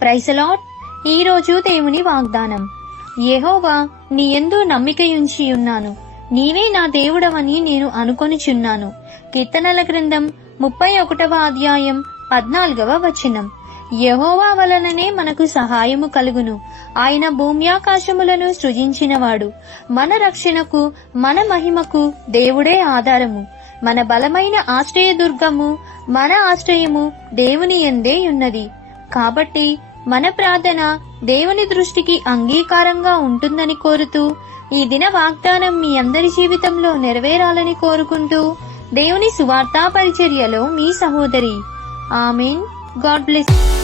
ప్రైసలాట్ ఈరోజు దేవుని వాగ్దానం. యెహోవా నీ యందు నమ్మికయుంచి ఉన్నాను. నీవే నా దేవుడవని నేను అనుకొనిచున్నాను. కీర్తనల గ్రంథం ముప్పై ఒకటవ అధ్యాయం పద్నాలుగవ వచనం. యహోవా వలననే మనకు సహాయము కలుగును. ఆయన భూమ్యాకాశములను సృజించినవాడు. మన రక్షణకు మన మహిమకు దేవుడే ఆధారము. మన బలమైన ఆశ్రయదుర్గము మన ఆశ్రయము దేవుని ఎందే ఉన్నది. కాబట్టి మన ప్రార్థన దేవుని దృష్టికి అంగీకారంగా ఉంటుందని కోరుతూ ఈ దిన వాగ్దానం మీ అందరి జీవితంలో నెరవేరాలని కోరుకుంటూ దేవుని సువార్తా పరిచర్యలో మీ సహోదరి. ఆమెన్. God bless